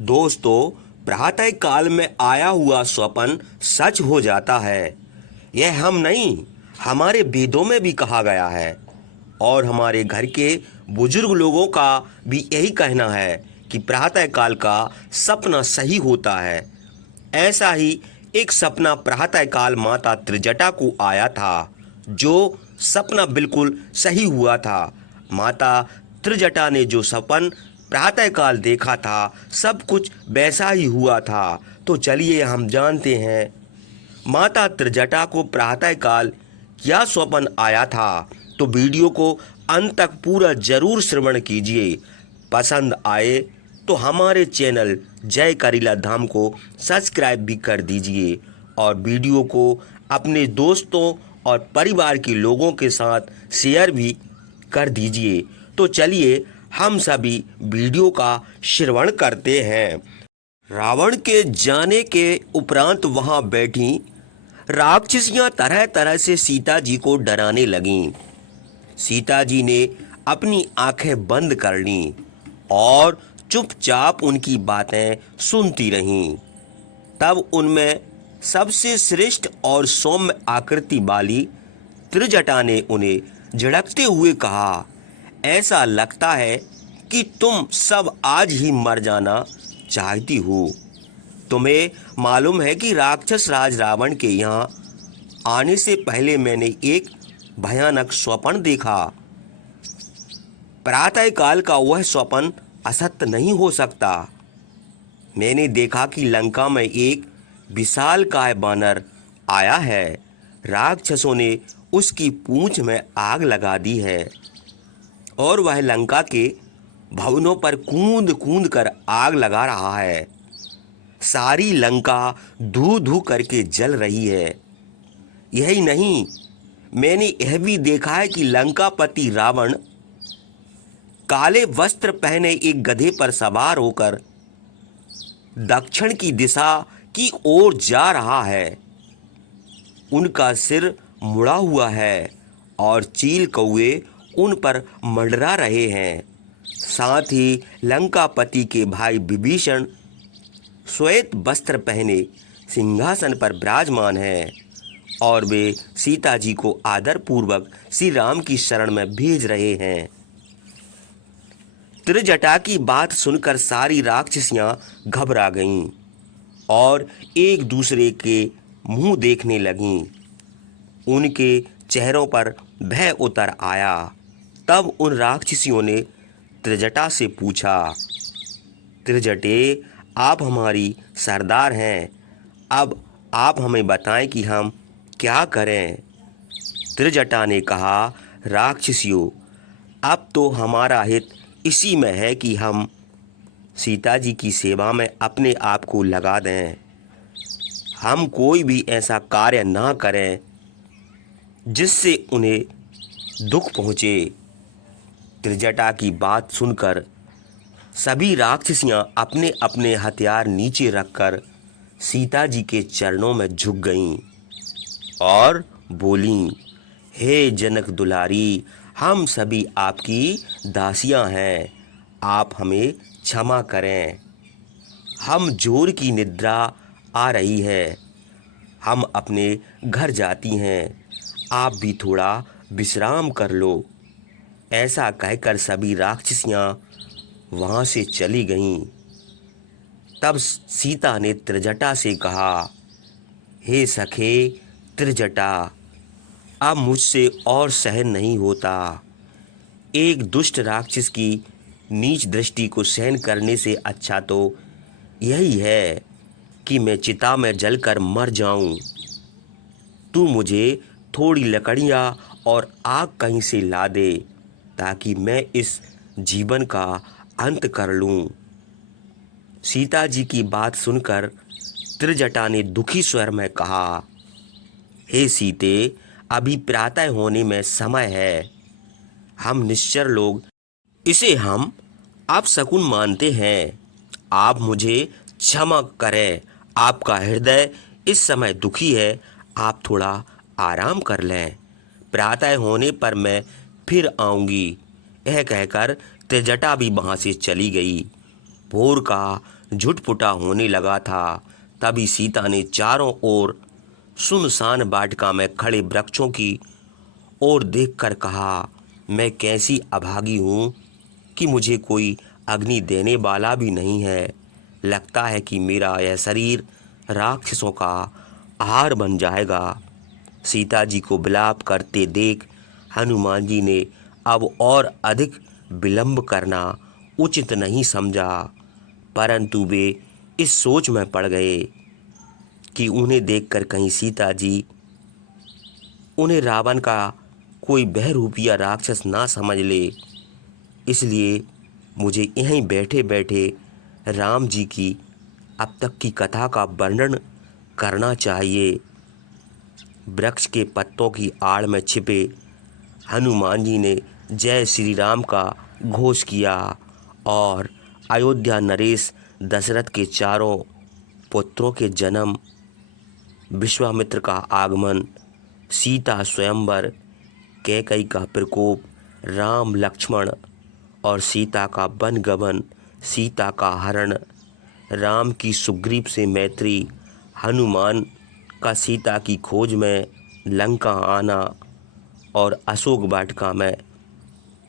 दोस्तों, प्रातः काल में आया हुआ स्वप्न सच हो जाता है। यह हम नहीं, हमारे वेदों में भी कहा गया है। और हमारे घर के बुजुर्ग लोगों का भी यही कहना है कि प्रातः काल का सपना सही होता है। ऐसा ही एक सपना प्रातः काल माता त्रिजटा को आया था, जो सपना बिल्कुल सही हुआ था। माता त्रिजटा ने जो सपन प्रातःकाल देखा था, सब कुछ वैसा ही हुआ था। तो चलिए हम जानते हैं माता त्रिजटा को प्रातःकाल क्या स्वप्न आया था। तो वीडियो को अंत तक पूरा जरूर श्रवण कीजिए। पसंद आए तो हमारे चैनल जय करीला धाम को सब्सक्राइब भी कर दीजिए और वीडियो को अपने दोस्तों और परिवार के लोगों के साथ शेयर भी कर दीजिए। तो चलिए हम सभी वीडियो का श्रवण करते हैं। रावण के जाने के उपरांत वहां बैठी राक्षसियां तरह तरह से सीता जी को डराने लगीं। सीता जी ने अपनी आंखें बंद कर लीं और चुपचाप उनकी बातें सुनती रहीं। तब उनमें सबसे श्रेष्ठ और सौम्य आकृति वाली त्रिजटा ने उन्हें झिड़कते हुए कहा, ऐसा लगता है कि तुम सब आज ही मर जाना चाहती हो। तुम्हें मालूम है कि राक्षस राज रावण के यहाँ आने से पहले मैंने एक भयानक स्वप्न देखा। प्रातः काल का वह स्वप्न असत्य नहीं हो सकता। मैंने देखा कि लंका में एक विशालकाय बानर आया है। राक्षसों ने उसकी पूंछ में आग लगा दी है और वह लंका के भवनों पर कूंद कूंद कर आग लगा रहा है। सारी लंका धू धू करके जल रही है। यही नहीं, मैंने यह भी देखा है कि लंकापति रावण काले वस्त्र पहने एक गधे पर सवार होकर दक्षिण की दिशा की ओर जा रहा है। उनका सिर मुड़ा हुआ है और चील कौवे उन पर मंडरा रहे हैं। साथ ही लंकापति के भाई विभीषण श्वेत वस्त्र पहने सिंहासन पर विराजमान हैं और वे सीता जी को आदर पूर्वक श्री राम की शरण में भेज रहे हैं। त्रिजटा की बात सुनकर सारी राक्षसियां घबरा गईं और एक दूसरे के मुंह देखने लगीं। उनके चेहरों पर भय उतर आया। तब उन राक्षसियों ने त्रिजटा से पूछा, त्रिजटे, आप हमारी सरदार हैं, अब आप हमें बताएं कि हम क्या करें। त्रिजटा ने कहा, राक्षसियों, अब तो हमारा हित इसी में है कि हम सीता जी की सेवा में अपने आप को लगा दें। हम कोई भी ऐसा कार्य ना करें जिससे उन्हें दुख पहुँचे। त्रिजटा की बात सुनकर सभी राक्षसियां अपने अपने हथियार नीचे रखकर सीता जी के चरणों में झुक गईं और बोलीं, हे जनक दुलारी, हम सभी आपकी दासियां हैं, आप हमें क्षमा करें। हम जोर की निद्रा आ रही है, हम अपने घर जाती हैं, आप भी थोड़ा विश्राम कर लो। ऐसा कहकर सभी राक्षसियां वहां से चली गईं। तब सीता ने त्रिजटा से कहा, हे सखे त्रिजटा, अब मुझसे और सहन नहीं होता। एक दुष्ट राक्षस की नीच दृष्टि को सहन करने से अच्छा तो यही है कि मैं चिता में जलकर मर जाऊं। तू मुझे थोड़ी लकड़ियां और आग कहीं से ला दे ताकि मैं इस जीवन का अंत कर लूं। सीता जी की बात सुनकर त्रिजटा ने दुखी स्वर में कहा, हे सीते, अभी प्रातः होने में समय है। हम निश्चर लोग इसे हम अपशकुन मानते हैं। आप मुझे क्षमा करें, आपका हृदय इस समय दुखी है, आप थोड़ा आराम कर लें। प्रातः होने पर मैं फिर आऊंगी। यह कहकर त्रिजटा भी वहां से चली गई। भोर का झुटपुटा होने लगा था। तभी सीता ने चारों ओर सुनसान वाटिका में खड़े वृक्षों की ओर देखकर कहा, मैं कैसी अभागी हूँ कि मुझे कोई अग्नि देने वाला भी नहीं है। लगता है कि मेरा यह शरीर राक्षसों का आहार बन जाएगा। सीता जी को विलाप करते देख हनुमान जी ने अब और अधिक विलंब करना उचित नहीं समझा, परंतु वे इस सोच में पड़ गए कि उन्हें देखकर कहीं सीता जी उन्हें रावण का कोई बहरूपिया राक्षस ना समझ ले। इसलिए मुझे यहीं बैठे बैठे राम जी की अब तक की कथा का वर्णन करना चाहिए। वृक्ष के पत्तों की आड़ में छिपे हनुमान जी ने जय श्री राम का घोष किया और अयोध्या नरेश दशरथ के चारों पुत्रों के जन्म, विश्वामित्र का आगमन, सीता स्वयंवर, कैकई का प्रकोप, राम लक्ष्मण और सीता का वनगमन, सीता का हरण, राम की सुग्रीव से मैत्री, हनुमान का सीता की खोज में लंका आना और अशोक वाटिका में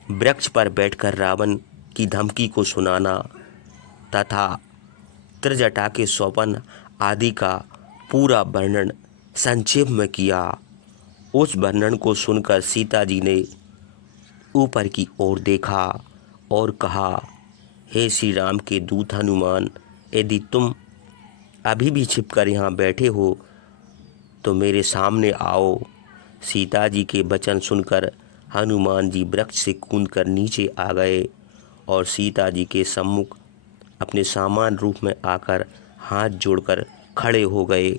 वृक्ष पर बैठकर रावण की धमकी को सुनाना तथा त्रिजटा के स्वपन आदि का पूरा वर्णन संक्षेप में किया। उस वर्णन को सुनकर सीता जी ने ऊपर की ओर देखा और कहा, हे श्री राम के दूत हनुमान, यदि तुम अभी भी छिपकर यहाँ बैठे हो तो मेरे सामने आओ। सीता जी के वचन सुनकर हनुमान जी वृक्ष से कूदकर नीचे आ गए और सीता जी के सम्मुख अपने सामान्य रूप में आकर हाथ जोड़कर खड़े हो गए।